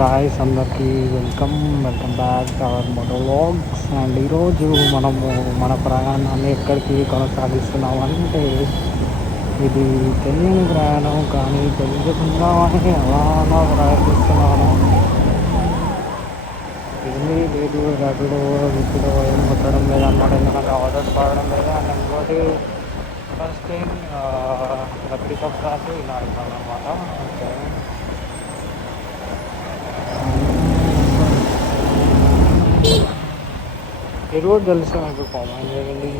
Guys అందరికీ welcome welcome back to our motovlogs. And ఈరోజు మనము మన ప్రయాణాన్ని ఎక్కడికి కొనసాగిస్తున్నామంటే, ఇది తెలియని ప్రయాణం కానీ తెలుసుకుందామని అలా ప్రయత్నిస్తున్నాను. ఏమీ లేదు, ర్యాపిడో ఇప్పుడు ఏం కొట్టడం లేదన్నమాట, ఎందుకంటే ఆర్డర్స్ పడడం లేదు. అండ్ ఇంకోటి ఫస్ట్ థింగ్ లక్కీ షాప్ రాదు ఇలా అవుతామన్నమాట. ఓకే, ఈ రోడ్ తెలుసు మీకు, కామెంట్ చేయండి.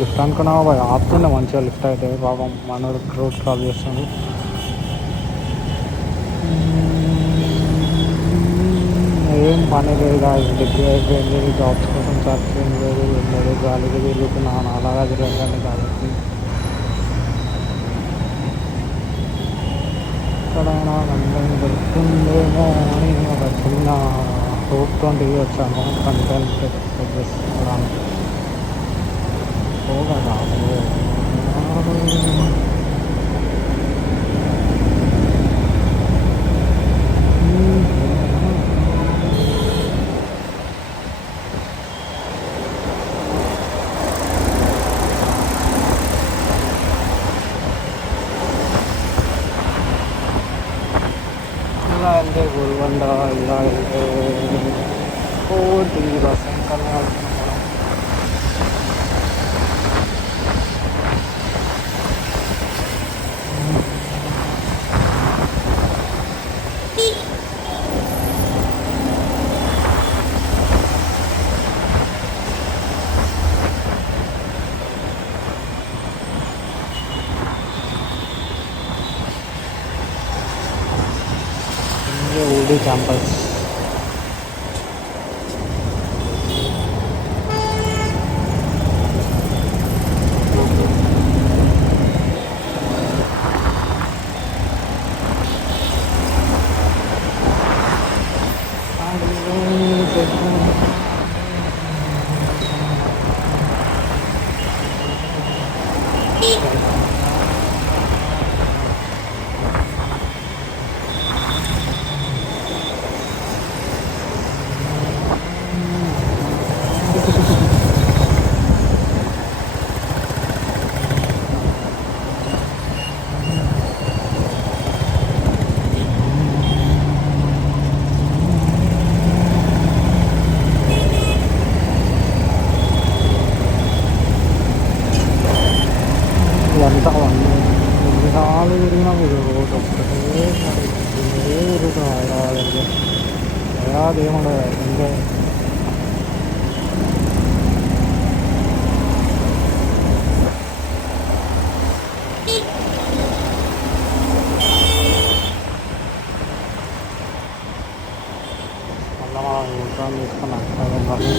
లిఫ్ట్ అనుకున్నా ఆపుతుండే మంచిగా, లిఫ్ట్ అయితే పాపం మనోడు రోడ్ క్రాస్ చేస్తుంది. ఏం పని లేదు, డిగ్రీ అయిపోయింది, జాబ్స్ కోసం సర్చింగ్ లేదు, ఏం లేదు, గాలికి తిరుగుతున్నాను అలాగా తిరగండి గాలికి. ఎక్కడైనా కంటెంట్ దొరుకుతుందేమో అని ఒక చిన్న హోప్తో వచ్చాను, కంటెంట్ చేసుకోవడానికి. పోగా ఇలా వెళ్తే గోల్కొండ, ఇలా వెళ్తే కోటి రసంకల్ని వెళ్తున్నాం మనం. ఓడి క్యాంపస్. ఇదంతా ఎన్నిసార్లు తిరిగినా మీరు రోడ్డు ఒక్కటే తిరుగుతాం హైదరాబాద్ అంటే. హైదరాబాద్ ఏముండదు, ఎంజాయ్. మళ్ళీ మనం యూటర్న్ తీసుకుని అక్కడ ఉండాలి.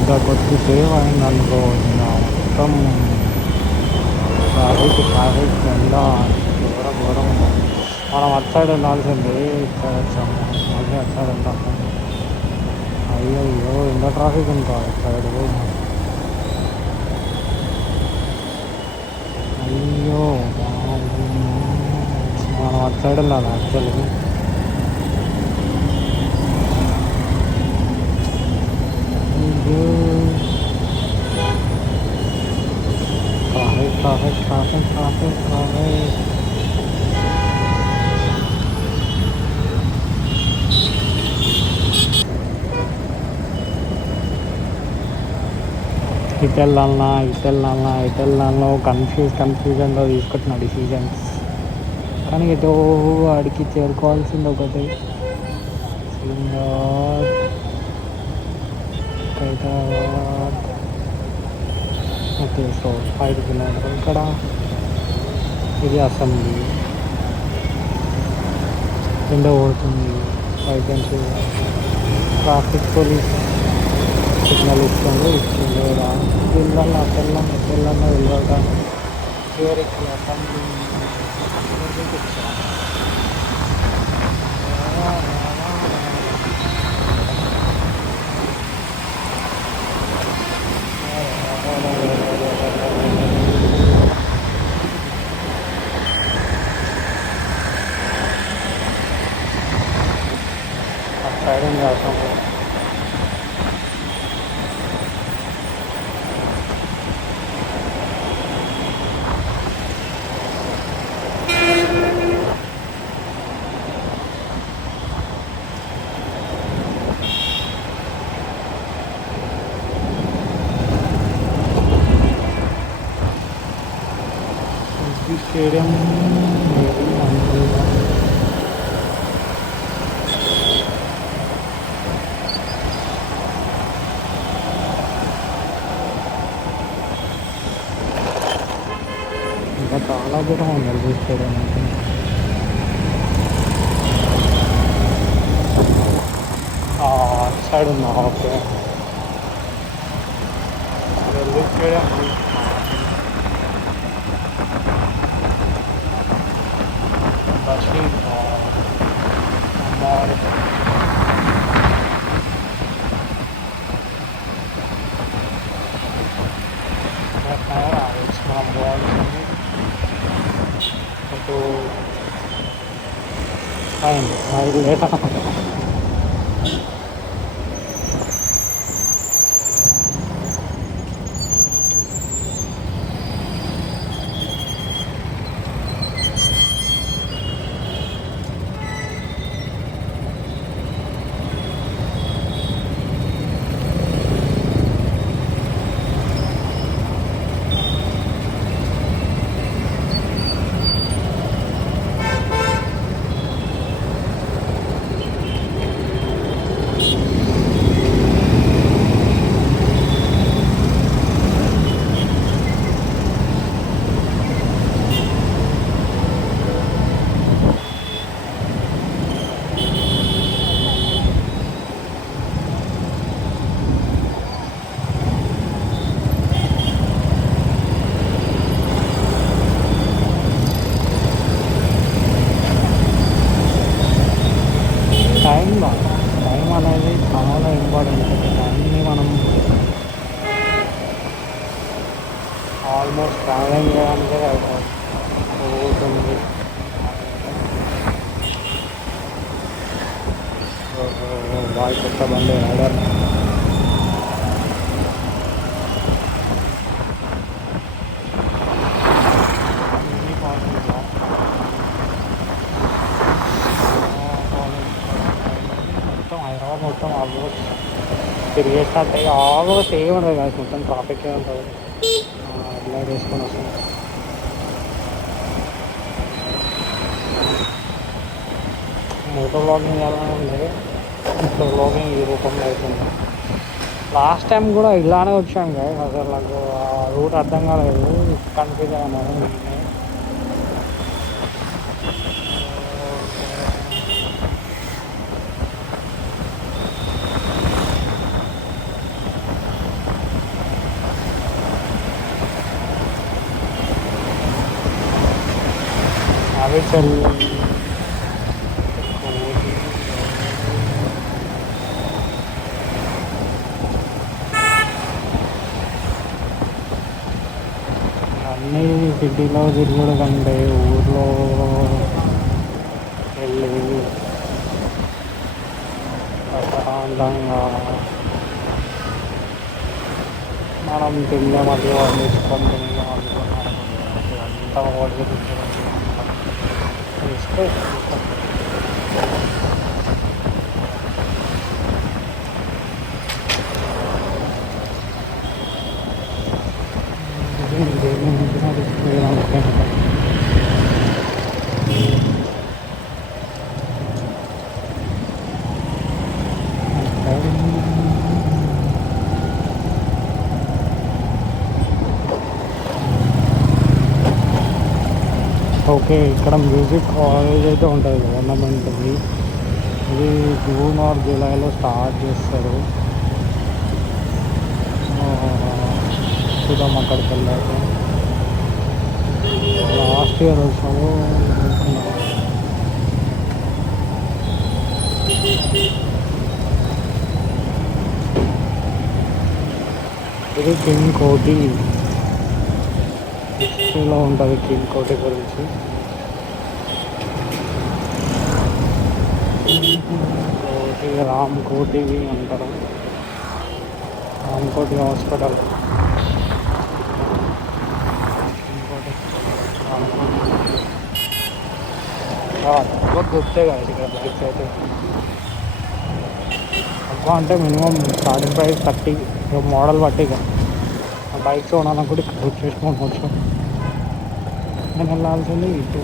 ఇంకా కొద్దిసేపు అయింది అనుకో, ఇంకా మొత్తం ట్రాఫిక్ ఎండా ఘోరం ఉంది. మనం అటు సైడ్ వెళ్ళాల్సింది, ఇటు సైడ్ వచ్చాము, మళ్ళీ అటు సైడ్ వెళ్తాము. అయ్యో ఎంత ట్రాఫిక్ ఉందా ఇటు సైడ్. అయ్యో మనం అటు సైడ్ వెళ్ళాలి యాక్చువల్లీ. ట్రాఫిక్. ఇటు వెళ్ళాలన్నా కన్ఫ్యూజన్లో తీసుకుంటున్న డిసిజన్స్. కానీ ఎటో ఆడికి చేరుకోవాల్సింది ఒకటి, సింగార్ హైదరాబాద్. ఓకే, సో 5 కిలోమీటర్లు ఇక్కడ. ఇది అసెంబ్లీ ఎండ కొడుతుంది. వైకెన్సీ ట్రాఫిక్ పోలీస్ సిగ్నల్ ఇచ్చిండు రా. వెళ్ళాలి అటెళ్ళన్నా వెళ్ళాలి. చివరికి అసెంబ్లీ సైడ్ ఉంది అసెంబ్లీ. స్టేడియం ఇంకా చాలా దూరం ఉంది ఎల్బీ స్టేడియం అంటే. అటు సైడ్ ఉందా? ఓకే, ఎల్బీ స్టేడియం బషీర్ అమ్మవారి రావచ్చు. మనం పోవాల్సింది ఇటు అయింది అది లేట. టైం అనేది చాలా ఇంపార్టెంట్. టైంని మనం ఆల్మోస్ట్ ట్రావెలింగ్ చేయడానికే అవుతుంది. బాయ్ కొత్త బండి రైడర్. హైదరాబాద్ మొత్తం ఆల్మోస్ట్ తిరిగేసినట్టే ఆల్మోస్ట్ ఏమి ఉండదు కాదు, మొత్తం ట్రాఫిక్ ఉంటుంది. లైట్ వేసుకొని వస్తాం. మోటో వ్లాగింగ్ చేయాలని ఉంది, ఇప్పుడు వ్లాగింగ్ ఈ రూపంలో అవుతుంది. లాస్ట్ టైం కూడా ఇలానే వచ్చాను కదా, అసలు నాకు ఆ రూట్ అర్థం కాలేదు, కన్ఫ్యూజ్ అయ్యాను. అవి అన్నీ సిటీలో తిరుగుడు కంటే ఊర్లో వెళ్ళి ప్రశాంతంగా మనం తిండే మధ్య వండించుకొని అంతా ఓడి ఇస్తే ఓకే, ఇక్కడ మ్యూజిక్ కాలేజ్ అయితే ఉంటుంది గవర్నమెంట్ది. ఇది జూన్ ఆర్ జూలైలో స్టార్ట్ చేస్తారు. చూద్దాం అక్కడికి వెళ్ళాక. లాస్ట్ ఇయర్ వచ్చాము. ఇది కింగ్ కోటి, హిస్టరీలో ఉంటుంది కింగ్ కోటి గురించి. కోటి రామ్ కోటి అంటారు, రామ్ కోటి హాస్పిటల్. దొరుకుతాయి కదా ఇక్కడ బైక్స్ అయితే. తక్కువ అంటే మినిమం స్టార్టింగ్ ప్రైస్ 30, మోడల్ బట్టి. ఇక బైక్స్ కొనాలనుకుంటే ఇక్కడ బుక్ చేసుకోవచ్చు. నేను వెళ్ళాల్సింది ఇటు.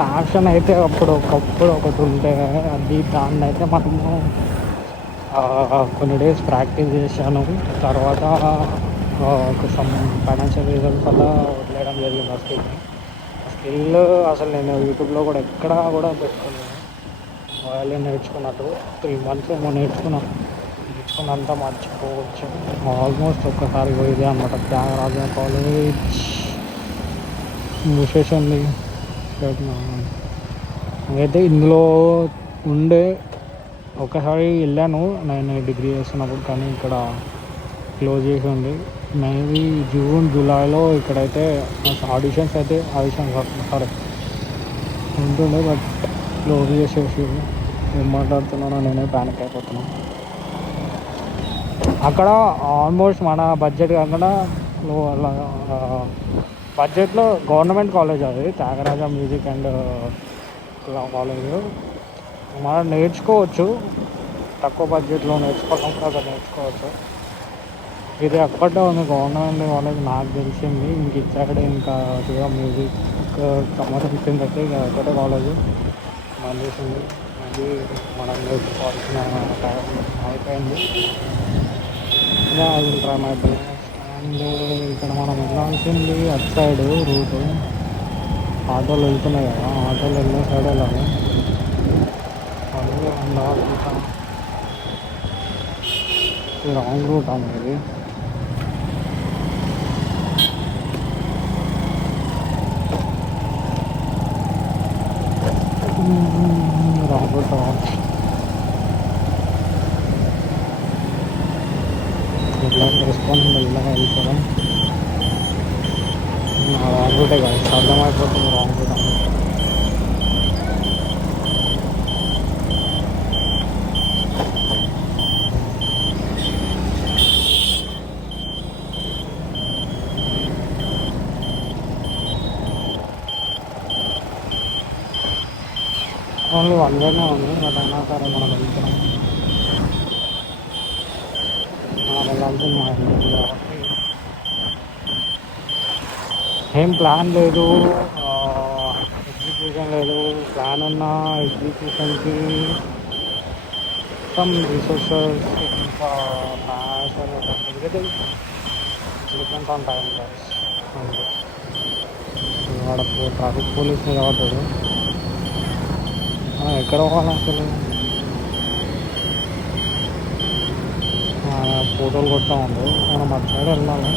ప్యాషన్ అయితే ఒకప్పుడు ఒకటి ఉంటే అది, దాన్ని అయితే మనము కొన్ని డేస్ ప్రాక్టీస్ చేశాను. తర్వాత సమ్ ఫైనాన్షియల్ రీజన్స్ వల్ల వదిలేయడం జరిగింది ఆ స్కిల్. అసలు నేను యూట్యూబ్లో కూడా ఎక్కడా కూడా పెట్టుకోలేదు. వయలిన్ నేర్చుకున్నట్టు 3 months ఏమో నేర్చుకున్నంత మర్చిపోవచ్చు. ఆల్మోస్ట్ ఒక్కసారి పోయేదే అనమాట. త్యాగరాజ కాలేజ్ మూసేసింది. అయితే ఇందులో ఉండే ఒకసారి వెళ్ళాను నేను డిగ్రీ చేస్తున్నప్పుడు, కానీ ఇక్కడ క్లోజ్ చేసి ఉంది. మేబీ జూన్ జూలైలో ఇక్కడైతే ఆడిషన్స్ సరే ఉంటుండే, బట్ క్లోజ్ చేసేసి. ఏం మాట్లాడుతున్నానో నేనే ప్యానిక్ అయిపోతున్నాను. అక్కడ ఆల్మోస్ట్ మన బడ్జెట్ కాకుండా బడ్జెట్లో గవర్నమెంట్ కాలేజ్ అది, త్యాగరాజ మ్యూజిక్ అండ్ కాలేజ్. మనం నేర్చుకోవచ్చు, తక్కువ బడ్జెట్లో నేర్చుకోవడం అక్కడ నేర్చుకోవచ్చు. ఇది అక్కడే ఉంది గవర్నమెంట్ కాలేజ్ నాకు తెలిసింది. ఇంక ఇచ్చాడే ఇంకా మ్యూజిక్ సంబంధించింది అయితే ఇక ఒకటే కాలేజ్ మనం చేసింది. అది మనం నేర్చుకోవాల్సిన టైం అయిపోయింది. అది ట్రై మై బెస్ట్. అండ్ ఇక్కడ మనం వెళ్ళాల్సింది అటు సైడ్ రూటు. ఆటోలు వెళ్తున్నాయి కదా, ఆటోలు వెళ్ళే సైడ్ వెళ్ళాలి. అదే ఉండాలనుకుంటాను. ఇది రాంగ్ రూట్ అమ్మ, ఇది రాంగ్ రూట్. ఇట్లా రెస్పాన్స్ ఇలాగా వెళ్ళిపోవడం రాంగ్ రూటే కాదు, అర్థమైపోతుంది రాంగ్ రూట్ అని. ఓన్లీ 1 వేనే ఉంది, బట్ అయినా సరే మనం వెళ్తున్నాం. మనం వెళ్ళాల్సింది మా ఇంటికి కాబట్టి ఏం ప్లాన్ లేదు, ఎగ్జిక్యూషన్ లేదు. ప్లాన్ ఉన్న ఎగ్జిక్యూషన్కి సమ్ రిసోర్సెస్ ఇంకా passion everything depends on time guys. అంతే. వాడ ట్రాఫిక్ పోలీస్ రావట్లేదు. ఎక్కడ పోవాలి అసలు? ఫోటోలు కొట్టా ఉంది, మనం అటు సైడ్ వెళ్ళాలి.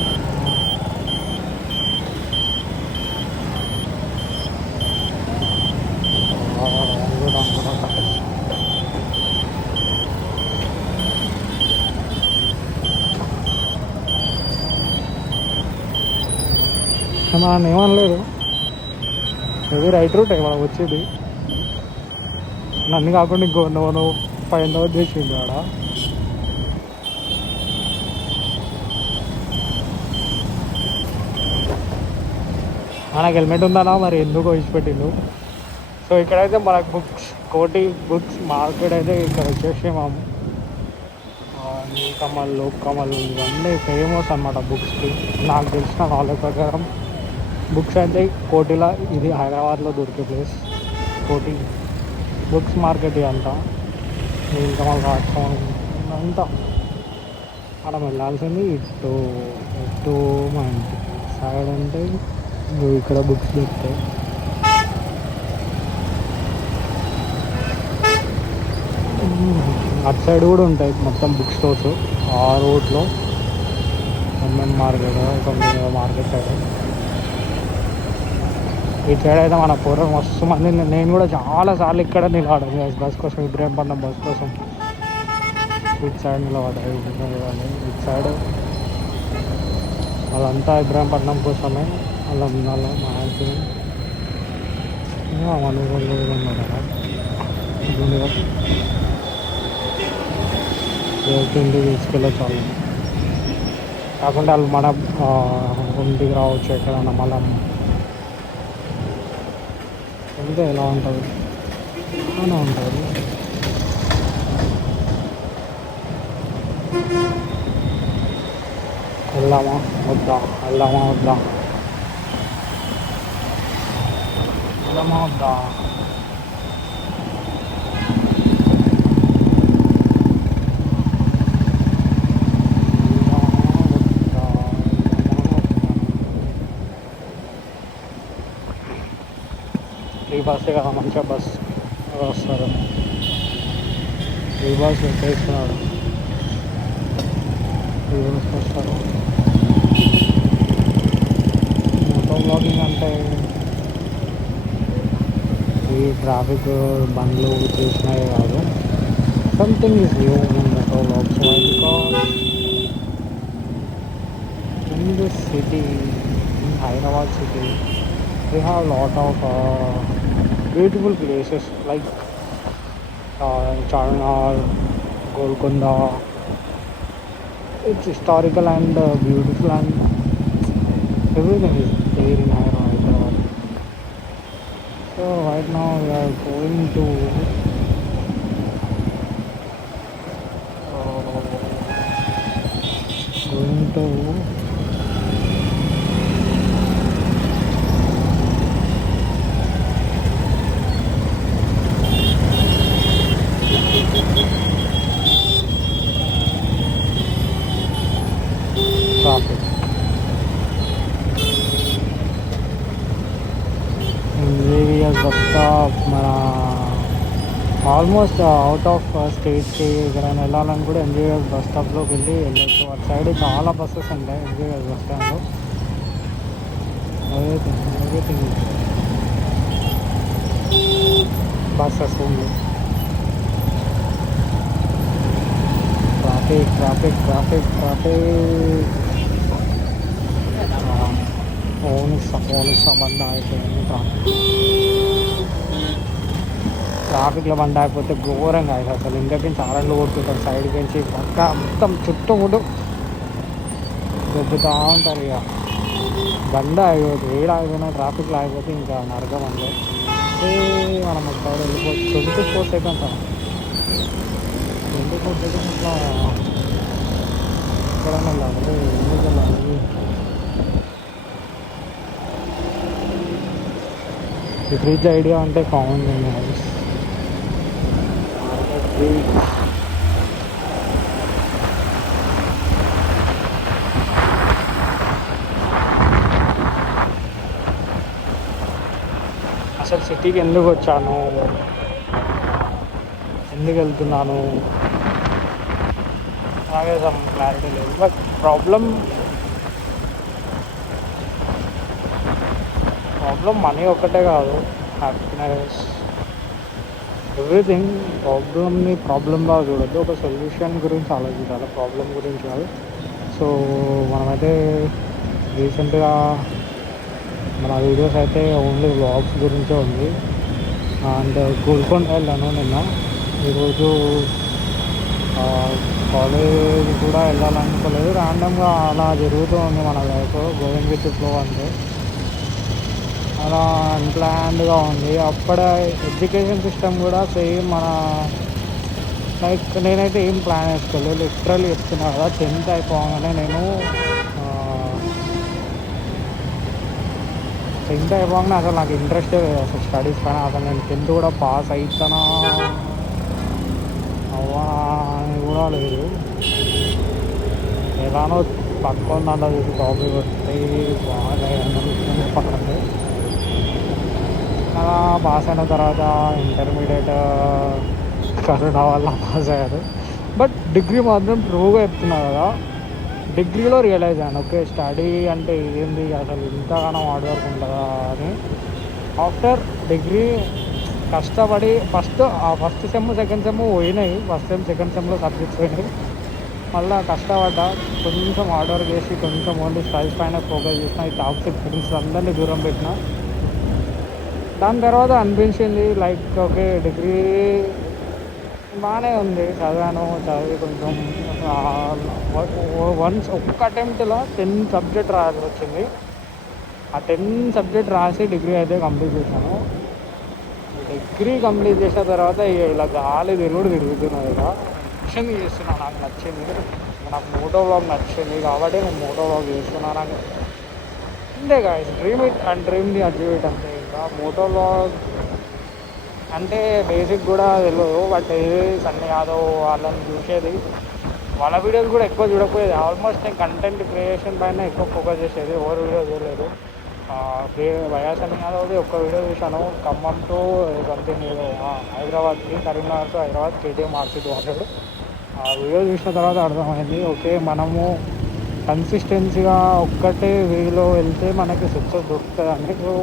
మనం ఏమనలేదు, ఇది రైట్ రూటే మనకు వచ్చేది. నన్ను కాకుండా ఇంకో నువ్వు ఫైండ్ అవుట్ చేసిండు ఆడ. మనకు హెల్మెట్ ఉందన్నా మరి ఎందుకు విడిచిపెట్టిండు. సో ఇక్కడైతే మనకు బుక్స్ కోటి బుక్స్ మార్కెట్ అయితే ఇక్కడ వచ్చేసి మేము నీలకమల్ లోకమల్ ఇవన్నీ ఫేమస్ అన్నమాట బుక్స్కి. నాకు తెలిసిన నాలెడ్జ్ ప్రకారం బుక్స్ అయితే కోటిలో ఇది హైదరాబాద్లో దొరికే ప్లేస్ కోటి బుక్స్ మార్కెట్ అంతా. నీలకమల్ రాజభవన్ అంతా మనం వెళ్ళాల్సింది ఇటు మా ఇంటికి సైడ్ అంటే ఇక్కడ బుక్స్ దొరుకుతాయి. అటు సైడ్ కూడా ఉంటాయి మొత్తం బుక్ స్టోర్స్ ఆ రోడ్లో. మార్కెట్ మార్కెట్ సైడ్ ఈ సైడ్ అయితే మన పూర్వం మస్తు మంది. నేను కూడా చాలాసార్లు ఇక్కడ నిలబడాను బస్ కోసం, ఇబ్రాహీంపట్నం బస్ కోసం. ఇటు సైడ్ నిలబడ్డాయి ఇటు సైడ్ వాళ్ళంతా ఇబ్రాహీంపట్నం కోసమే. అలా ఉండాలి మ్యాక్సిమం మన ఊళ్ళో ఉన్నారా ఇంటికి తీసుకెళ్ళచ్చు. కాకుండా వాళ్ళు మన ఇంటికి రావచ్చు ఎక్కడన్నా. మళ్ళీ వెళ్తే ఎలా ఉంటుంది అలా ఉంటుంది. వెళ్దామా వద్దా వెళ్దామా వద్దా వెళ్దామా వద్దా. ఫ్రీ బస్సే కదా మంచిగా బస్ వస్తారు. ఫ్రీ బస్ పెట్టేస్తున్నాడు. ఫ్రీ బస్ వస్తారు. మోటో బ్లాగింగ్ అంటే ఈ ట్రాఫిక్ బండ్లు చేసినవి కాదు. Something is new in moto blogs because in this city, in Hyderabad city, we have a lot of beautiful places like Charminar, Golconda. It's historical and beautiful, and everything is there in Hyderabad. So right now we are going to traffic. MJBS bus stop మన almost out of స్టేట్కి ఎక్కడైనా వెళ్ళాలని కూడా MJBS bus స్టాప్లోకి వెళ్ళొచ్చు. అటు side చాలా buses ఉంటాయి MJBS bus స్టాండ్లో. ఎవ్రీథింగ్ బస్సెస్ ఉంది. ట్రాఫిక్ బండి అయిపోయింది. ట్రాఫిక్లో బండి అయిపోతే ఘోరంగా అవుతుంది అసలు. ఇంకటి చారణలు కొట్టుకుంటారు సైడ్ నుంచి పక్క మొత్తం చుట్టుముట్టు దొబ్బుతూ ఉంటారు. ఇక బండి ఆగిపోతుంది. ఏడ ఆగిపోయినా ట్రాఫిక్లో ఆగిపోతే ఇంకా నరకం అంటే మనం సైడ్ వెళ్ళిపోవచ్చు. 24 seconds 24 seconds ఇట్లా ఎక్కడైనా వెళ్ళాలి. ఎందుకు వెళ్ళాలి? ఈ ఫ్రిడ్జ్ ఐడియా అంటే కామన్ అసలు సిటీకి ఎందుకు వచ్చాను, ఎందుకు వెళ్తున్నాను అలాగే సమ్ క్లారిటీ లేదు. బట్ ప్రాబ్లం మనీ ఒక్కటే కాదు, హ్యాపీనెస్, ఎవ్రీథింగ్. ప్రాబ్లంగా చూడద్దు, ఒక సొల్యూషన్ గురించి ఆలోచించాలి, ప్రాబ్లం గురించి కాదు. సో మనమైతే రీసెంట్గా మన వీడియోస్ అయితే ఓన్లీ వ్లాగ్స్ గురించే ఉంది. అండ్ గోల్కొండ వెళ్ళాను నిన్న. ఈరోజు కాలేజ్ కూడా వెళ్ళాలనుకోలేదు, ర్యాండమ్గా అలా జరుగుతూ ఉంది మన లైఫ్, గోయింగ్ విత్ ఫ్లో అంతే. అలా అన్ప్లాన్డ్గా ఉంది. అప్పుడే ఎడ్యుకేషన్ సిస్టమ్ కూడా సేమ్ మన లైక్ నేనైతే ఏం ప్లాన్ వేసుకోలేదు, లిటరల్లీ చెప్తున్నా కదా. 10th అయిపోగానే నేను 10th అయిపోగానే అసలు నాకు ఇంట్రెస్టే లేదు అసలు స్టడీస్ పైన. అసలు నేను 10th కూడా పాస్ అవుతానా అవ్వా అని కూడా లేదు. ఎలానో పక్కన దాంట్లో చూసి కాపీ కొట్టి బాగా పక్కన అలా పాస్ అయిన తర్వాత ఇంటర్మీడియట్ కరోనా వల్ల పాస్ అయ్యారు. బట్ డిగ్రీ మాత్రం ట్రూగా చెప్తున్నా కదా, డిగ్రీలో రియలైజ్ అయ్యాను ఓకే స్టడీ అంటే ఏంది, అసలు ఇంతగానో హార్డ్ వర్క్ ఉంటుందా అని. ఆఫ్టర్ డిగ్రీ కష్టపడి ఫస్ట్ సెమ్ సెకండ్ సెమ్ పోయినాయి. ఫస్ట్ సెమ్ సెకండ్ సెమ్లో సబ్జెక్ట్స్ పోయినాయి. మళ్ళీ కష్టపడ్డా, కొంచెం హార్డ్ వర్క్ చేసి కొంచెం ఓన్లీ స్టడీస్ పైన ఫోకస్ చేసిన. ఈ టాక్సిక్ ఫ్రెండ్స్ అందరినీ దూరం పెట్టిన. దాని తర్వాత అనిపించింది లైక్ ఓకే డిగ్రీ బాగానే ఉంది, చదివి కొంచెం వన్స్ ఒక్క అటెంప్ట్లో 10 సబ్జెక్ట్ రాసి వచ్చింది. ఆ 10 సబ్జెక్ట్ రాసి డిగ్రీ అయితే కంప్లీట్ చేశాను. డిగ్రీ కంప్లీట్ చేసిన తర్వాత ఇలా గాలి తిరుగుతున్నది, ఇలా నచ్చింది చేస్తున్నాను, నాకు నచ్చింది. నాకు మోటో వ్లాగ్ నచ్చింది కాబట్టి నేను మోటో వ్లాగ్ చేస్తున్నాను. నాకు అంతే guys, dream it and dream the achieve it అంతే. ఇంకా మోటో వ్లాగ్ అంటే బేసిక్ కూడా తెలియదు, బట్ సన్నీ యాదవ్ వాళ్ళని చూసేది, వాళ్ళ వీడియోస్ కూడా ఎక్కువ చూడకపోయేది. ఆల్మోస్ట్ నేను కంటెంట్ క్రియేషన్ పైన ఎక్కువ ఫోకస్ చేసేది, ఎవరు వీడియో చూడలేదు. వైఎస్ సన్నీ యాదవ్ది ఒక్క వీడియో చూశాను, ఖమ్మం టు సంథింగ్ ఏదో హైదరాబాద్కి, Karimnagar to Hyderabad KTM RC 200. ఆ వీడియో చూసిన తర్వాత అర్థమైంది ఓకే మనము కన్సిస్టెన్సీగా ఒక్కటే వేలో వెళ్తే మనకి సక్సెస్ దొరుకుతుందని. సో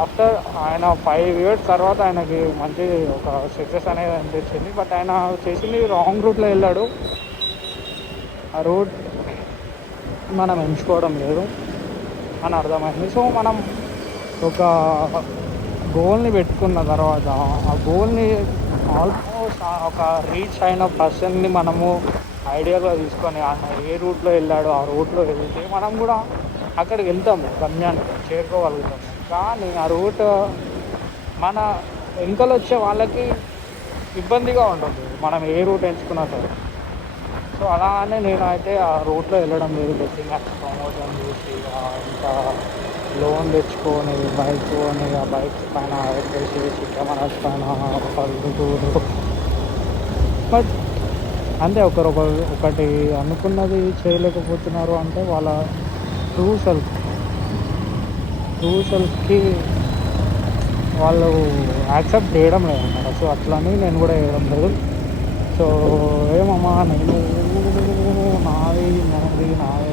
ఆఫ్టర్ ఆయన 5 years తర్వాత ఆయనకి మంచి ఒక సక్సెస్ అనేది అనిపించింది. బట్ ఆయన చేసింది రాంగ్ రూట్లో వెళ్ళాడు, ఆ రూట్ మనం ఎంచుకోవడం లేదు అని అర్థమైంది. సో మనం ఒక గోల్ని పెట్టుకున్న తర్వాత ఆ గోల్ని ఆల్మోస్ట్ ఒక రీచ్ అయిన పర్సన్ని మనము ఐడియాగా తీసుకొని ఆయన ఏ రూట్లో వెళ్ళాడో ఆ రూట్లో వెళ్తే మనం కూడా అక్కడికి వెళ్తాము, గమ్యాన్ని చేరుకోగలుగుతాము. కానీ ఆ రూట్ మన వెనుకలు వచ్చే వాళ్ళకి ఇబ్బందిగా ఉంటుంది మనం ఏ రూట్ ఎంచుకున్నా సరే. సో అలానే నేను అయితే ఆ రూట్లో వెళ్ళడం లేదు. బెట్టింగ్ యాప్స్ ప్రమోషన్ చేసి ఇంకా లోన్ తెచ్చుకొని బైక్స్ కొని, ఆ బైక్స్ పైన వేసేసి కెమెరాస్ పైన పలుకుతూరు. బట్ అంతే, ఒకటి అనుకున్నది చేయలేకపోతున్నారు అంటే వాళ్ళ ట్రూ సెల్ఫ్కి వాళ్ళు యాక్సెప్ట్ చేయడం లేదన్నమాట. సో అట్లని నేను కూడా చేయడం లేదు. సో ఏమమ్మా నేను నాది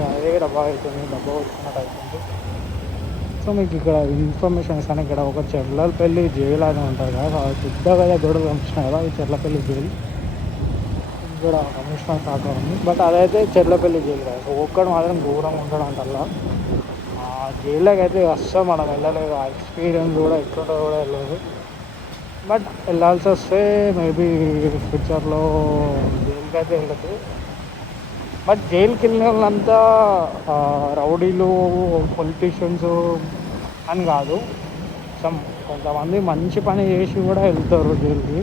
అదే డబ్బా అవుతుంది, డబ్బా వచ్చినట్టు అవుతుంది. సో మీకు ఇక్కడ ఇన్ఫర్మేషన్ ఇస్తాను, ఇక్కడ ఒక చెర్లపల్లి జైలు అని ఉంటుంది కదా, పెద్దగా గొడవలు పంపించిన కదా, ఈ చెర్లపల్లి జైలు ఇక్కడ కమిషనర్ శాఖ ఉంది. బట్ అదైతే చెర్లపల్లి జైలు కాదు, ఒక్కడు మాత్రం దూరంగా ఉంటాడు అంటల్లా. ఆ జైల్లోకి అయితే అస్సలు మనం వెళ్ళలేదు, ఆ ఎక్స్పీరియన్స్ కూడా ఎక్కడ కూడా వెళ్ళలేదు. బట్ వెళ్ళాల్సి వస్తే మేబీ ఫ్యూచర్లో జైలుకి అయితే వెళ్ళదు. బట్ జైలుకి వెళ్ళిన వాళ్ళంతా రౌడీలు, పొలిటీషియన్స్ అని కాదు. కొంతమంది మంచి పని చేసి కూడా వెళ్తారు జైలుకి,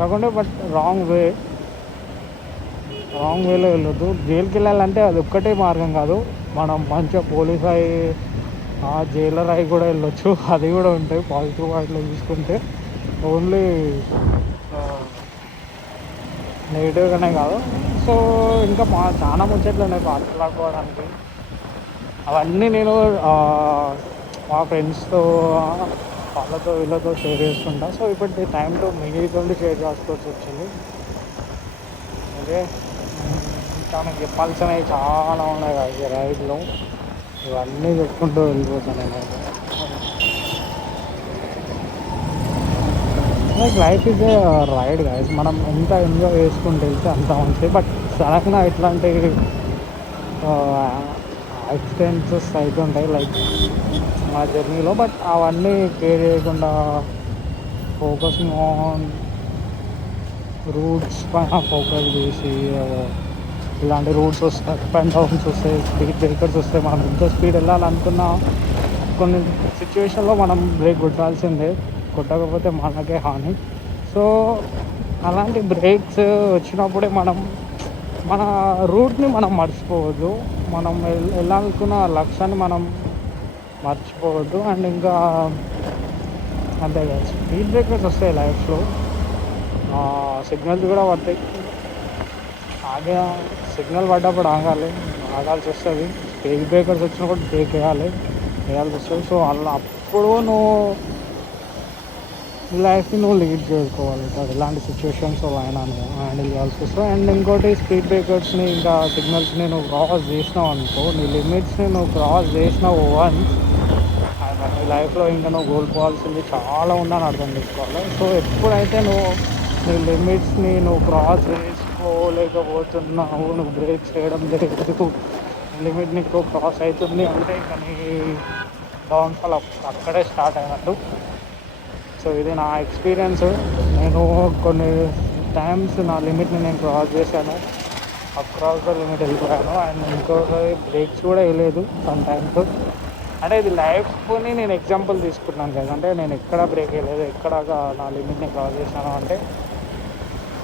కాకుండా బట్ రాంగ్ వేలో వెళ్ళొద్దు. జైలుకి వెళ్ళాలంటే అది ఒక్కటే మార్గం కాదు, మనం మంచిగా పోలీస్ అయ్యి జైలర్ అయ్యి కూడా వెళ్ళొచ్చు, అది కూడా ఉంటాయి పాజిటివ్ వాటిలో చూసుకుంటే. ఓన్లీ నెగిటివ్గానే కాదు. సో ఇంకా చాలా ముచ్చట్లు ఉన్నాయి మాట్లాడుకోవడానికి. అవన్నీ నేను మా ఫ్రెండ్స్తో వాళ్ళతో వీళ్ళతో షేర్ చేసుకుంటా. సో ఇప్పుడు టైంలో మీతో షేర్ చేసుకోవాల్సి వచ్చింది. ఓకే, ఇంకా నాకు చెప్పాల్సినవి చాలా ఉన్నాయి కదా రైడ్లో, ఇవన్నీ చెప్పుకుంటూ వెళ్ళిపోతాను నేనైతే. Like life is a ride guys, మనం ఎంత ఎంజాయ్ చేసుకుంటూ వెళ్తే అంత మంచిది. బట్ సడన్గా ఇట్లాంటి యాక్సిడెంట్స్ అవుతుంటాయి లైక్ మా జర్నీలో. బట్ అవన్నీ కేర్ చేయకుండా ఫోకసింగ్ ఆన్ రూట్స్ పైన ఫోకస్ చేసి ఇలాంటి రూట్స్ వస్తాయి, అప్ అండ్ డౌన్స్ వస్తాయి, స్పీడ్ బ్రేకర్స్ వస్తాయి. మనం ఎంత స్పీడ్ వెళ్ళాలనుకున్నా కొన్ని సిచ్యువేషన్లో మనం బ్రేక్ కొట్టాల్సిందే, కొట్టకపోతే మనకే హాని. సో అలాంటి బ్రేక్స్ వచ్చినప్పుడే మనం మన రూట్ని మనం మర్చిపోవద్దు, మనం వెళ్ళాలనుకున్న లక్ష్యాన్ని మనం మర్చిపోవద్దు. అండ్ ఇంకా అంతే కదా, స్పీడ్ బ్రేకర్స్ వస్తాయి లైఫ్లో, సిగ్నల్స్ కూడా పడతాయి. ఆగే సిగ్నల్ పడ్డప్పుడు ఆగాల్సి వస్తుంది. స్పీడ్ బ్రేకర్స్ వచ్చినప్పుడు బ్రేక్ వేయాల్సి వస్తుంది. సో అలా అప్పుడు నువ్వు లైఫ్ని నువ్వు లీడ్ చేసుకోవాలి. ఇలాంటి సిచ్యువేషన్స్ అయినా నువ్వు హ్యాండిల్ చేయాల్సి వస్తుంది. అండ్ ఇంకోటి, స్పీడ్ బ్రేకర్స్ని ఇంకా సిగ్నల్స్ని నువ్వు క్రాస్ చేసినావు అనుకో, నీ లిమిట్స్ని నువ్వు క్రాస్ చేసినావు వన్స్, నీ లైఫ్లో ఇంకా నువ్వు కోల్పోవాల్సింది చాలా ఉందని అర్థం చేసుకోవాలి. సో ఎప్పుడైతే నువ్వు నీ లిమిట్స్ని నువ్వు క్రాస్ చేసుకోలేకపోతున్నావు, నువ్వు బ్రేక్ చేయడం లేదు, లిమిట్ నీకు క్రాస్ అవుతుంది అంటే ఇంకా నీ డౌన్ఫాల్ అక్కడే స్టార్ట్ అయినట్టు. సో ఇది నా ఎక్స్పీరియన్స్. నేను కొన్ని టైమ్స్ నా లిమిట్ని నేను క్రాస్ చేశాను, అక్రాస్ ద లిమిట్ వెళ్ళిపోయాను. అండ్ ఇంకోసారి బ్రేక్స్ కూడా వేయలేదు సమ్ టైమ్స్. అంటే ఇది లైఫ్ని నేను ఎగ్జాంపుల్ తీసుకున్నాను కదా, అంటే నేను ఎక్కడ బ్రేక్ వేయలేదు, ఎక్కడ నా లిమిట్ని క్రాస్ చేశాను అంటే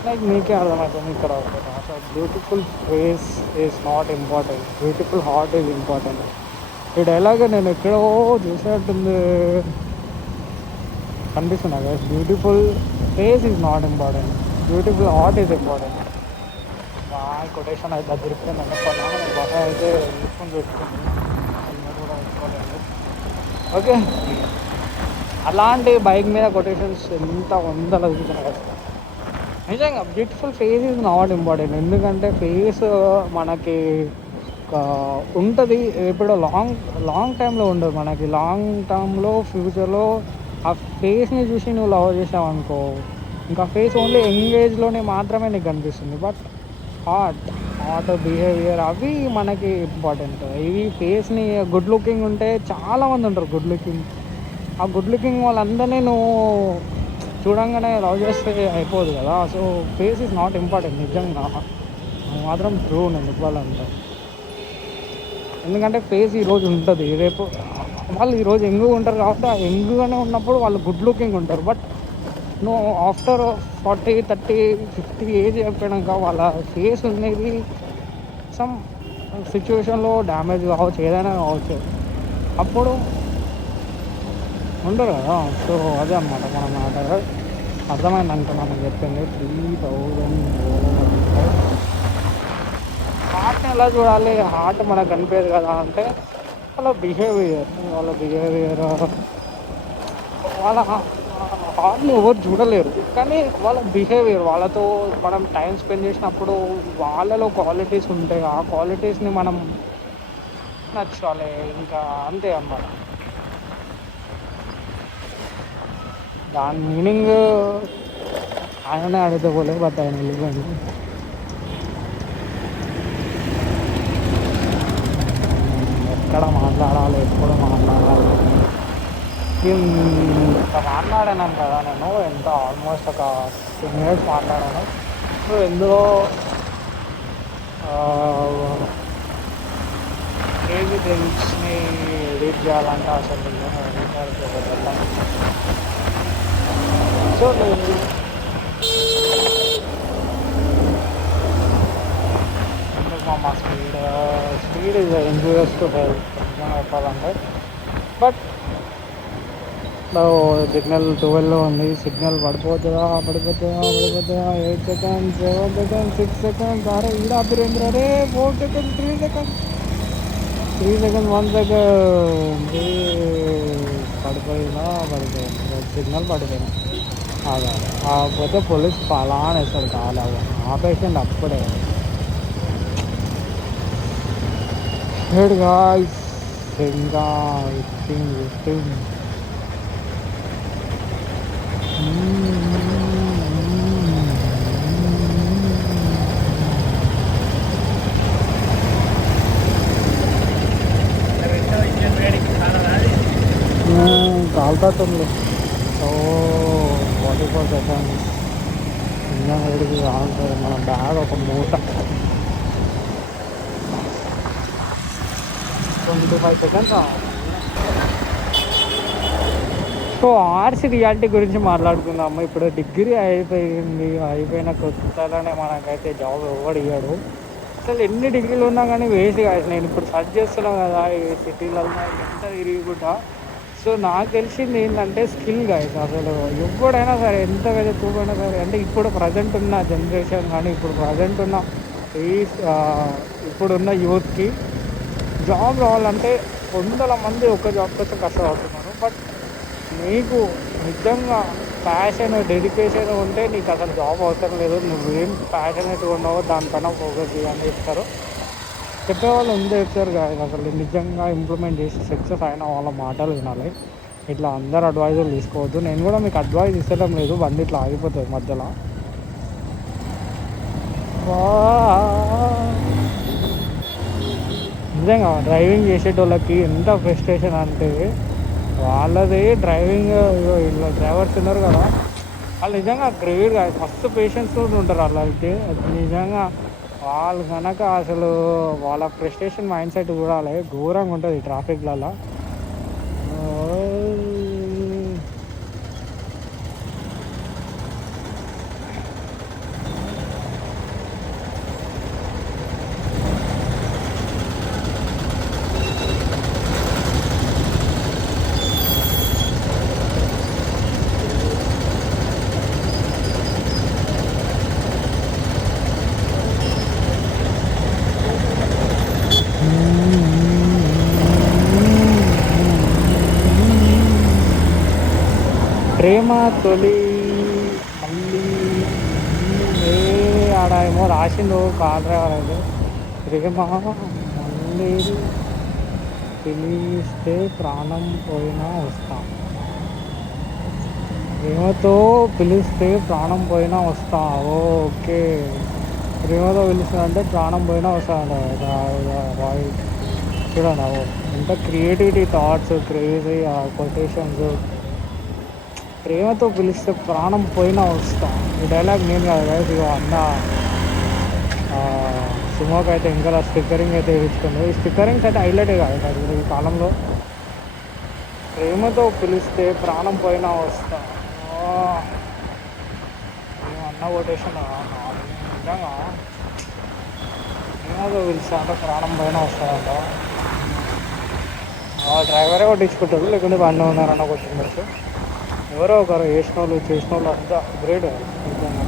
లైక్ మీకే అర్థమవుతుంది ఇక్కడ. So beautiful face is not important, beautiful heart is important. ఈ డైలాగ్ నేను ఎక్కడో చూసేట్టుంది కనిపిస్తున్నా కదా. Beautiful face is not important, beautiful heart is important. మా కొటేషన్ అయితే దొరికింది అనుకున్నా, బాగా అయితే తీసుకొని పెట్టుకుంది, కూడా పెట్టుకోలేదు. ఓకే, అలాంటి బైక్ మీద కొటేషన్స్ ఎంత వందలు చూసినా కదా. నిజంగా beautiful face is not important, ఎందుకంటే ఫేస్ మనకి ఉంటుంది ఇప్పుడు లాంగ్ టైంలో ఉండదు మనకి. లాంగ్ టర్మ్లో ఫ్యూచర్లో ఆ ఫేస్ని చూసి నువ్వు లవ్ చేసావు అనుకో, ఇంకా ఫేస్ ఓన్లీ ఎంగేజ్లోనే మాత్రమే నీకు కనిపిస్తుంది. బట్ హార్ట్ బిహేవియర్ అవి మనకి ఇంపార్టెంట్. ఇవి ఫేస్ని గుడ్ లుకింగ్ ఉంటే చాలామంది ఉంటారు గుడ్ లుకింగ్, ఆ గుడ్ లుకింగ్ వాళ్ళందరినీ నువ్వు చూడంగానే లవ్ చేస్తే అయిపోదు కదా. So face is not important నిజంగా, మాత్రం ట్రూ నేను ఇవ్వాలంటే. ఎందుకంటే ఫేస్ ఈరోజు ఉంటుంది, రేపు వాళ్ళు ఈరోజు యంగ్గా ఉంటారు కాబట్టి ఆ యంగ్గానే ఉన్నప్పుడు వాళ్ళు గుడ్ లుకింగ్ ఉంటారు. బట్ నువ్వు ఆఫ్టర్ 40, 30, 50 ఏజ్ అయిపోయాక వాళ్ళ ఫేస్ అనేది సమ్ సిచ్యువేషన్లో డ్యామేజ్ కావచ్చు, ఏదైనా కావచ్చు, అప్పుడు ఉండరు కదా. సో అదే అన్నమాట మన మాట. అర్థమైంది అనుకున్నాను చెప్పింది. 3000 హార్ట్ని ఎలా చూడాలి, హార్ట్ మనకు కనిపించదు కదా అంటే వాళ్ళ బిహేవియర్ వాళ్ళ హార్ట్ని ఎవరు చూడలేరు, కానీ వాళ్ళ బిహేవియర్, వాళ్ళతో మనం టైం స్పెండ్ చేసినప్పుడు వాళ్ళలో క్వాలిటీస్ ఉంటాయి, ఆ క్వాలిటీస్ని మనం నచ్చాలి. ఇంకా అంతే అన్నమాట. దాని మీనింగ్ ఆయననే అడిగితే పోలేదు, బట్ ఆయన వెళ్ళిపోయింది. ఎక్కడ మాట్లాడాలి, ఎప్పుడు మాట్లాడాలి, ఇంత మాట్లాడాను కదా నేను. ఎంత ఆల్మోస్ట్ ఒక 2 minutes మాట్లాడాను. సో ఎందులో క్రేజీ థింగ్స్ని ఎడిట్ చేయాలంటే అసలు వెళ్ళాం. సో మా speed is injurious to health నిజంగా చెప్పాలంటే. బట్ సిగ్నల్ 12లో ఉంది, సిగ్నల్ పడిపోతుందా 8 seconds, 7 seconds, 6 seconds, అరే ఈడ అభిరేంద్ర, అరే 4 seconds, 3 seconds, 1 second పడిపోయింది. సిగ్నల్ పడిపోయింది, కాకపోతే పోలీస్ పలానా వేస్తాడు చాలా ఆపేసిండు అప్పుడే. హెడ్ గాయ్స్ ఇంకా ఇఫ్టింగ్ కాలుతుంది. సో సెకండ్ ఇంజన్ వేడికి కావాలి. మన బ్యాగ్ ఒక మూట 25 సెకండ్స్. సో ఆర్ట్స్ రియాలిటీ గురించి మాట్లాడుకుందాము. ఇప్పుడు డిగ్రీ అయిపోయింది, అయిపోయిన కొత్తలోనే మనకైతే జాబ్ ఎవడు ఇవ్వడు. అసలు ఎన్ని డిగ్రీలు ఉన్నా కానీ వేస్ట్ కాదు. నేను ఇప్పుడు సర్చ్ చేస్తున్నాను కదా ఈ సిటీలలో ఎంత తిరుగుకుంటా. సో నాకు తెలిసింది ఏంటంటే స్కిల్ గాయస్. అసలు ఎవడైనా సరే ఎంత చదువుకున్నా సరే, అంటే ఇప్పుడు ప్రజెంట్ ఉన్న జనరేషన్ కానీ ఇప్పుడు ప్రజెంట్ ఉన్న ఈ ఇప్పుడున్న యూత్కి జాబ్ రావాలంటే వందల మంది ఒక జాబ్ కోసం కష్టపడుతున్నారు. బట్ నీకు నిజంగా ప్యాషన్ డెడికేషన్ ఉంటే నీకు అసలు జాబ్ అవసరం లేదు. నువ్వేం ప్యాషనేట్గా ఉన్నావో దానిపైన ఫోకస్ చేయని చెప్తారు. చెప్పేవాళ్ళు ముందే చెప్తారు కదా. అసలు నిజంగా ఇంప్లిమెంట్ చేసి సక్సెస్ అయిన వాళ్ళ మాటలు వినాలి. ఇట్లా అందరు అడ్వైజులు తీసుకోవద్దు. నేను కూడా మీకు అడ్వైజ్ ఇస్తడం లేదు, బండి ఇట్లా ఆగిపోతుంది మధ్యలో. నిజంగా డ్రైవింగ్ చేసేటోళ్ళకి ఎంత ఫ్రస్ట్రేషన్ అంటే వాళ్ళది డ్రైవింగ్. ఇలా డ్రైవర్స్ ఉన్నారు కదా, వాళ్ళు నిజంగా గ్రేట్గా మస్తు పేషెన్స్ తోటి ఉంటారు. వాళ్ళకి నిజంగా వాళ్ళు కనుక అసలు వాళ్ళ ఫ్రస్ట్రేషన్ మైండ్ సెట్ చూడాలి, ఘోరంగా ఉంటుంది ట్రాఫిక్లలో. ప్రేమ తొలి మళ్ళీ ఆడ ఏమో రాసిండు కార్ డ్రైవర్ అయితే. ప్రేమ మళ్ళీ పిలిస్తే ప్రాణం పోయినా వస్తాం. ప్రేమతో పిలిస్తే ప్రాణం పోయినా వస్తా. ఓకే, ప్రేమతో పిలుస్తుందంటే ప్రాణం పోయినా వస్తాడు. చూడండి ఎంత క్రియేటివిటీ, థాట్స్, క్రేజీ కొటేషన్స్. ప్రేమతో పిలిస్తే ప్రాణం పోయినా వస్తా. ఈ డైలాగ్ నేను కాదు కదా, ఇక అన్న సుమోకి అయితే ఇంకా స్టిక్కరింగ్ అయితే వేయించుకుంది. ఈ స్టిక్కరింగ్స్ అయితే హైలైటే కాదు ఈ కాలంలో. ప్రేమతో పిలిస్తే ప్రాణం పోయినా వస్తా. అన్న కొటేషన్ నిజంగా. ప్రేమతో పిలిస్తే అంటే ప్రాణం పోయినా వస్తాడంట. డ్రైవరే కొట్టించుకుంటాడు, లేకుంటే బండి ఉన్నారన్న క్వశ్చన్ వచ్చు. ఎవరో ఒకరు వేసిన వాళ్ళు చేసిన వాళ్ళు అంతా గ్రేట్ నిజంగా.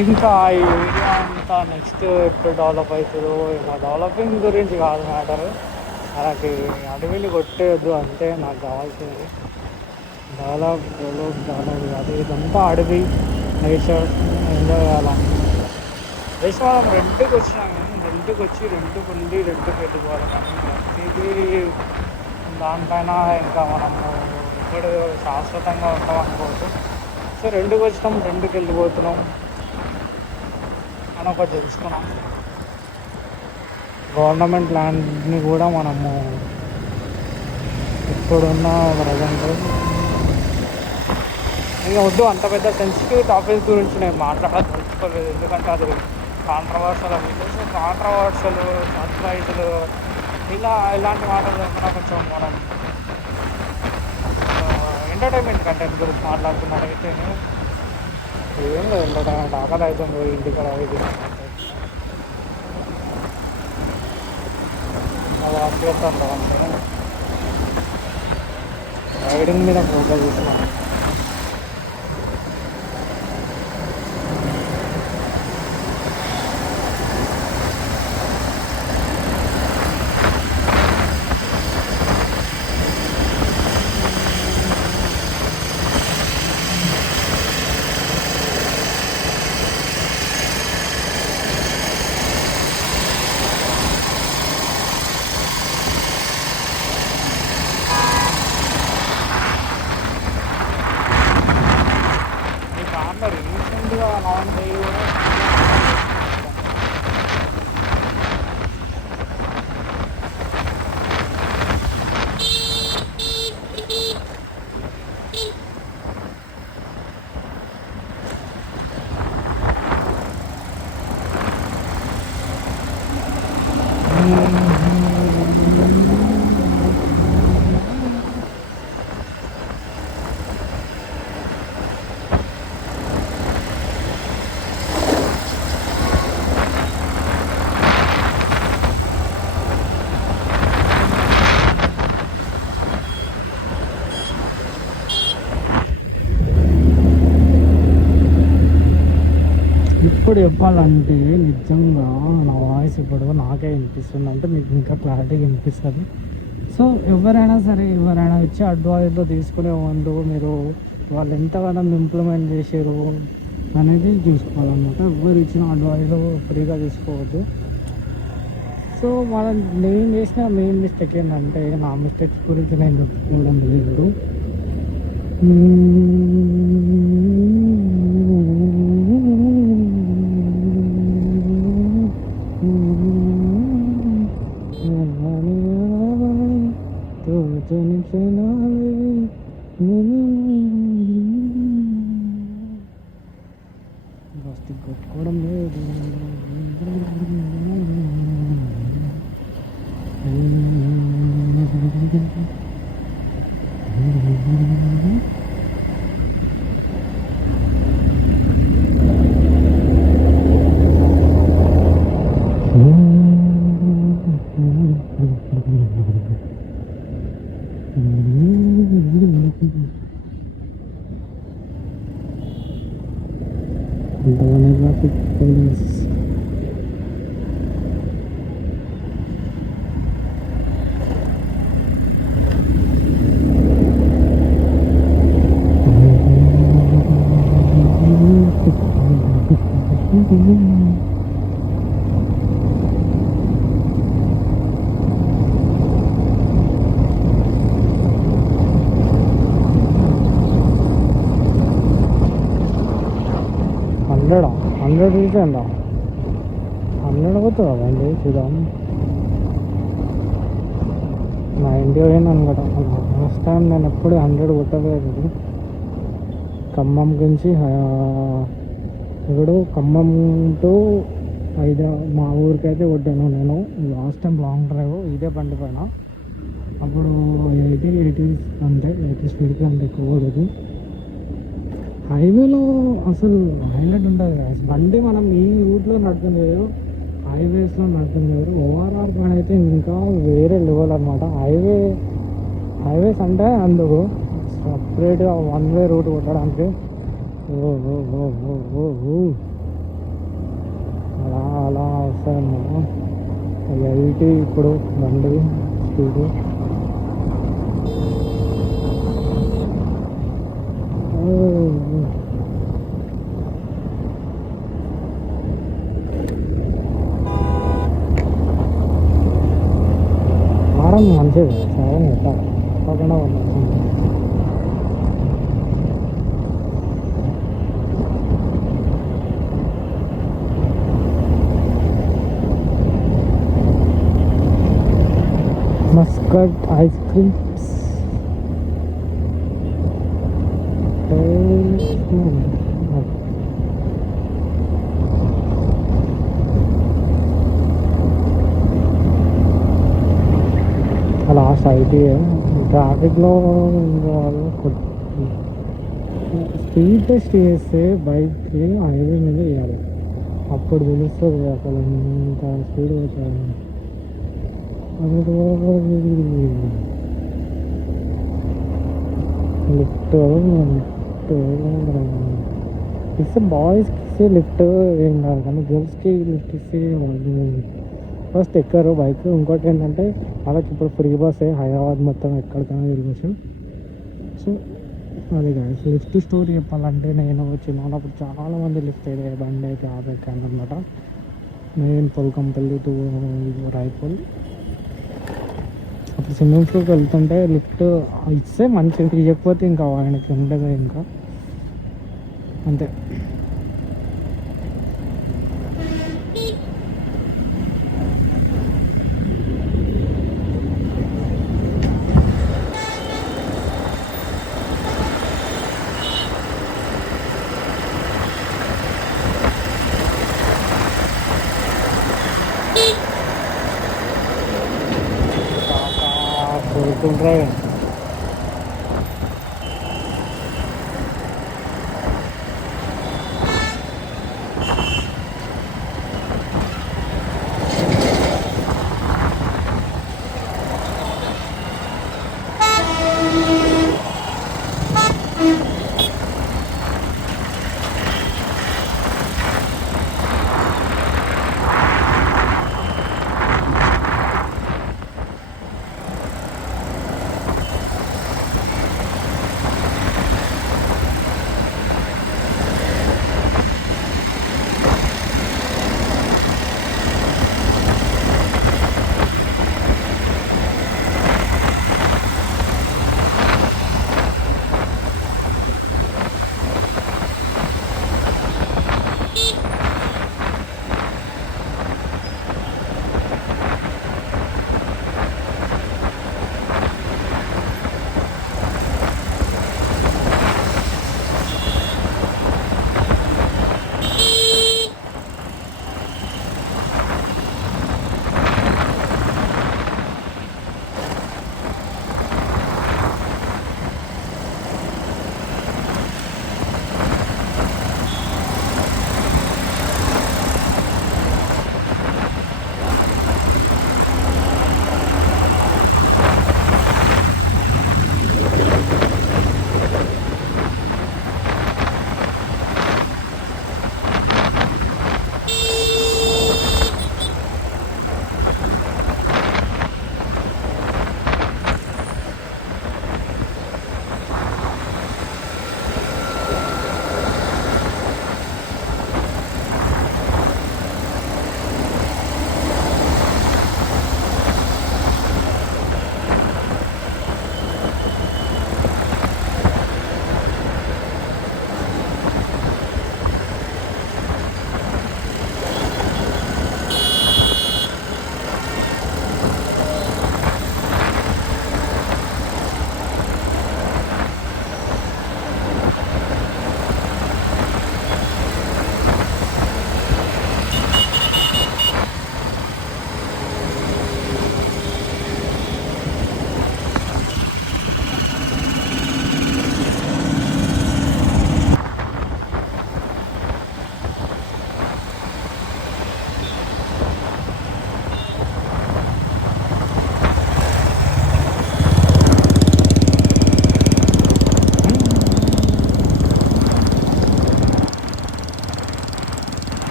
ఇంకా ఈ ఏరియా అంతా నెక్స్ట్ ఎప్పుడు డెవలప్ అవుతుందో ఏమో. డెవలపింగ్ గురించి కాదు మ్యాటర్, మనకి అడవిని కొట్టేయద్దు అంతే నాకు కావాల్సింది. డెవలప్ కాదు, ఇదంతా అడవి నేచర్ ఎంజాయ్ చేయాలని. జస్ట్ మనం రెంట్కి వచ్చినాం కానీ రెంట్కి వచ్చి రెంట్కి ఉండి రెంట్కి వెళ్ళిపోవాలి. కానీ ప్రతిదీ దానిపైన ఇంకా మనము ఎప్పుడు శాశ్వతంగా ఉంటాం అనుకోవచ్చు. సో రెంట్కి వచ్చినాం, రెంట్కి వెళ్ళిపోతున్నాం అని ఒకటి తెలుసుకున్నాం. గవర్నమెంట్ ల్యాండ్ని కూడా మనము ఇప్పుడున్న ప్రజెంట్ ఇక వద్దు. అంత పెద్ద సెన్సిటివ్ టాపిక్ గురించి నేను మాట్లాడదలుచుకోలేదు, ఎందుకంటే అది కాంట్రవర్షియల్ అవి. సో కాంట్రవర్షియల్ అడ్వైజులు ఇలాంటి మాటలు ఏమైనా కొంచెం మనం ఎంటర్టైన్మెంట్ కంటెంట్ గురించి మాట్లాడుతున్నట్టయితే ఏం లేదు. ఎంటర్టైన్మెంట్ ఆకలి అవుతుంది, ఇంటికాడ ఇది వాచ్ చేస్తాను. రైడింగ్ మీద ఫోకస్ చేస్తున్నాను. దాంట్లో రీసెంట్గా లాంచ్ అయ్యి కూడా ఇప్పుడు చెప్పాలంటే నిజంగా నా వాయిస్ ఇప్పుడు నాకే వినిపిస్తుంది అంటే మీకు ఇంకా క్లారిటీగా వినిపిస్తుంది. సో ఎవరైనా సరే ఎవరైనా ఇచ్చే అడ్వైజ్లో తీసుకునే ముందు మీరు వాళ్ళు ఎంతగానో ఇంప్లిమెంట్ చేసారు అనేది చూసుకోవాలన్నమాట. ఎవరు ఇచ్చిన అడ్వైజ్ ఫ్రీగా తీసుకోవద్దు. సో నేను చేసిన మెయిన్ మిస్టేక్ ఏంటంటే నా మిస్టేక్స్ గురించి నేను చెప్పుకోవడం లేదు. కొట్టుకోవడం లేదు. Traffic police. హండ్రెడ్ రీచండి 100 పోతుందా బండి చూద్దాం. 90 పోయింది అనమాట. లాస్ట్ టైం నేను ఎప్పుడు 100 కొట్టలేదు. ఖమ్మం గురించి ఇప్పుడు ఖమ్మం టు మా ఊరికైతే కొట్టాను నేను లాస్ట్ టైం లాంగ్ డ్రైవ్ ఇదే బండి పైన. అప్పుడు 80 అంటే 80 స్పీడ్కి అంత ఎక్కువ కొడదు. హైవేలో అసలు హైలైట్ ఉంటుంది కదా బండి. మనం ఈ రూట్లో నడుపుతుంది వేరు, హైవేస్లో నడుపుతుంది వేరు. ఓఆర్ఆర్ పైన అయితే ఇంకా వేరే లెవెల్ అనమాట. హైవేస్ అంటే అందుకు సపరేట్గా 1 వే రూట్ కొట్టడానికి అలా అలా వస్తాయన్నమాట. 80 ఇప్పుడు బండి స్పీడ్. వారం మంచిది సాయం పెట్టాలి తప్పకుండా Muscat ice creams last IT ట్రాఫిక్లో స్పీడ్ టెస్ట్ చేస్తే బైక్కి హైవే మీద వేయాలి. అప్పుడు తెలుస్తుంది అసలు ఎంత స్పీడ్ వచ్చాను. లిఫ్ట్ ఇస్తే బాయ్స్కి ఇస్తే లిఫ్ట్ ఏం కాదు, కానీ గర్ల్స్కి లిఫ్ట్ ఇస్తే వాళ్ళు ఫస్ట్ ఎక్కరు బైక్. ఇంకోటి ఏంటంటే వాళ్ళకి ఇప్పుడు ఫ్రీ బస్సే హైదరాబాద్ మొత్తం ఎక్కడికైనా తిరగచ్చు. సో అది కాదు లిఫ్ట్ స్టోరీ చెప్పాలంటే నేను చిన్నప్పుడు చాలామంది లిఫ్ట్ అయ్యే బండి అయితే ఆపేకాను అనమాట. మెయిన్ పొలకంపల్లి టు రాయపూల్ అప్పుడు స్విమ్మింగ్ పూల్కి వెళ్తుంటే లిఫ్ట్ ఇస్తే మంచిది, ఇవ్వకపోతే ఇంకా ఆయనకి ఉండదు. ఇంకా అంతే. Full driving.